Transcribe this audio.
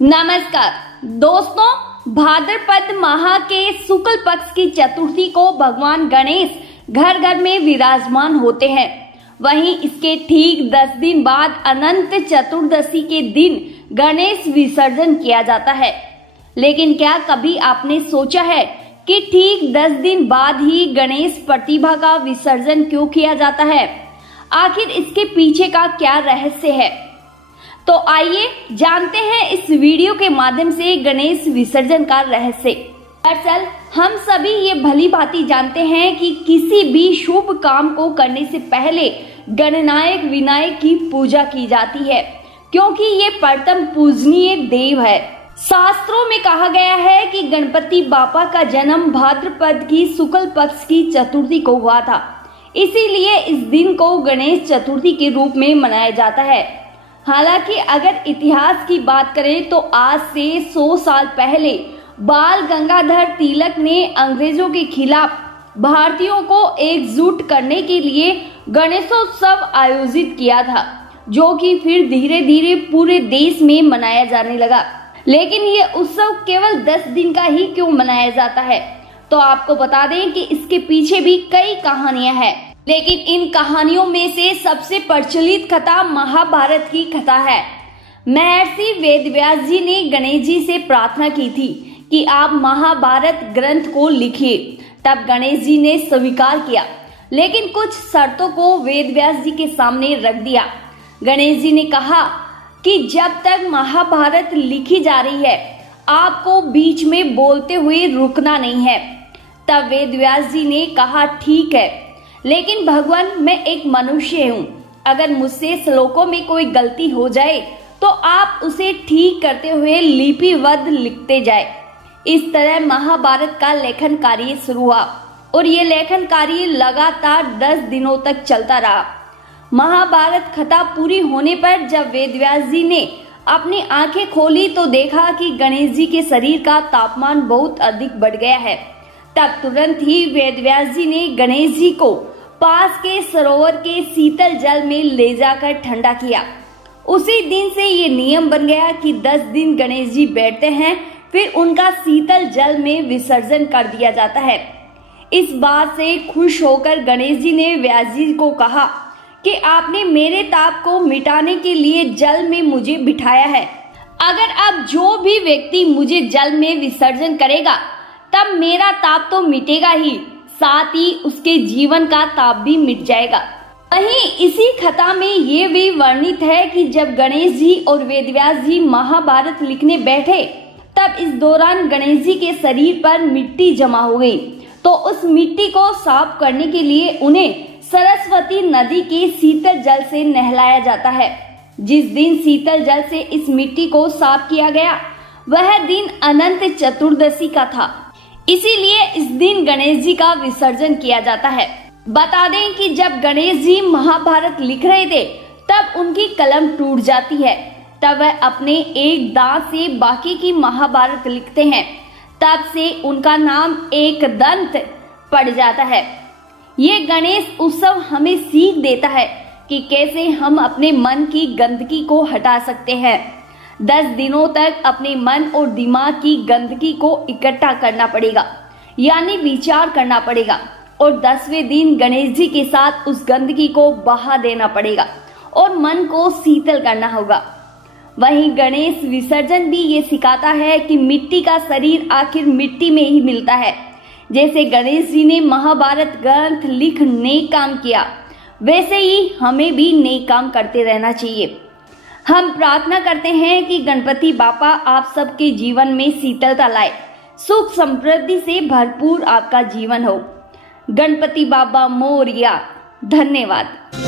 नमस्कार दोस्तों, भाद्रपद माह के शुक्ल पक्ष की चतुर्थी को भगवान गणेश घर घर में विराजमान होते हैं। वहीं इसके ठीक 10 दिन बाद अनंत चतुर्दशी के दिन गणेश विसर्जन किया जाता है। लेकिन क्या कभी आपने सोचा है कि ठीक 10 दिन बाद ही गणेश प्रतिमा का विसर्जन क्यों किया जाता है? आखिर इसके पीछे का क्या रहस्य है? तो आइए जानते हैं इस वीडियो के माध्यम से गणेश विसर्जन का रहस्य। दरअसल हम सभी ये भली भांति जानते हैं कि किसी भी शुभ काम को करने से पहले गणनायक विनायक की पूजा की जाती है, क्योंकि ये परम पूजनीय देव है। शास्त्रों में कहा गया है कि गणपति बापा का जन्म भाद्रपद की शुक्ल पक्ष की चतुर्थी को हुआ था, इसीलिए इस दिन को गणेश चतुर्थी के रूप में मनाया जाता है। हालांकि अगर इतिहास की बात करें तो आज से 100 साल पहले बाल गंगाधर तिलक ने अंग्रेजों के खिलाफ भारतीयों को एकजुट करने के लिए गणेशोत्सव आयोजित किया था, जो कि फिर धीरे धीरे पूरे देश में मनाया जाने लगा। लेकिन ये उत्सव केवल 10 दिन का ही क्यों मनाया जाता है? तो आपको बता दें कि इसके पीछे भी कई कहानियां हैं, लेकिन इन कहानियों में से सबसे प्रचलित कथा महाभारत की कथा है। महर्षि वेदव्यास जी ने गणेश जी से प्रार्थना की थी कि आप महाभारत ग्रंथ को लिखिए। तब गणेश जी ने स्वीकार किया, लेकिन कुछ शर्तों को वेदव्यास जी के सामने रख दिया। गणेश जी ने कहा कि जब तक महाभारत लिखी जा रही है, आपको बीच में बोलते हुए रुकना नहीं है। तब वेदव्यास जी ने कहा, ठीक है, लेकिन भगवान मैं एक मनुष्य हूँ, अगर मुझसे श्लोकों में कोई गलती हो जाए तो आप उसे ठीक करते हुए लिपिबद्ध लिखते जाए। इस तरह महाभारत का लेखन कार्य शुरू हुआ और ये लेखन कार्य लगातार 10 दिनों तक चलता रहा। महाभारत कथा पूरी होने पर जब वेदव्यास जी ने अपनी आंखें खोली तो देखा कि गणेश जी के शरीर का तापमान बहुत अधिक बढ़ गया है। तब तुरंत ही वेदव्यास जी ने गणेश जी को पास के सरोवर के शीतल जल में ले जाकर ठंडा किया। उसी दिन से ये नियम बन गया कि 10 दिन गणेश जी बैठते हैं, फिर उनका शीतल जल में विसर्जन कर दिया जाता है। इस बात से खुश होकर गणेश जी ने व्यास जी को कहा कि आपने मेरे ताप को मिटाने के लिए जल में मुझे बिठाया है। अगर अब जो भी व्यक्ति मुझे जल में विसर्जन करेगा तब मेरा ताप तो मिटेगा ही, साथ ही उसके जीवन का ताप भी मिट जाएगा। वहीं इसी कथा में ये भी वर्णित है कि जब गणेश जी और वेदव्यास जी महाभारत लिखने बैठे तब इस दौरान गणेश जी के शरीर पर मिट्टी जमा हो गई, तो उस मिट्टी को साफ करने के लिए उन्हें सरस्वती नदी के शीतल जल से नहलाया जाता है। जिस दिन शीतल जल से इस मिट्टी को साफ किया गया वह दिन अनंत चतुर्दशी का था, इसीलिए इस दिन गणेश जी का विसर्जन किया जाता है। बता दें कि जब गणेश जी महाभारत लिख रहे थे तब उनकी कलम टूट जाती है, तब वह अपने एक दांत से बाकी की महाभारत लिखते हैं। तब से उनका नाम एकदंत पड़ जाता है। ये गणेश उत्सव हमें सीख देता है कि कैसे हम अपने मन की गंदगी को हटा सकते हैं। 10 दिनों तक अपने मन और दिमाग की गंदगी को इकट्ठा करना पड़ेगा, यानी विचार करना पड़ेगा, और 10वें दिन गणेश जी के साथ उस गंदगी को बहा देना पड़ेगा और मन को शीतल करना होगा। वहीं गणेश विसर्जन भी ये सिखाता है कि मिट्टी का शरीर आखिर मिट्टी में ही मिलता है। जैसे गणेश जी ने महाभारत ग्रंथ लिख नेक काम किया, वैसे ही हमें भी नेक काम करते रहना चाहिए। हम प्रार्थना करते हैं कि गणपति बापा आप सबके जीवन में शीतलता लाए, सुख समृद्धि से भरपूर आपका जीवन हो। गणपति बाबा मोरया। धन्यवाद।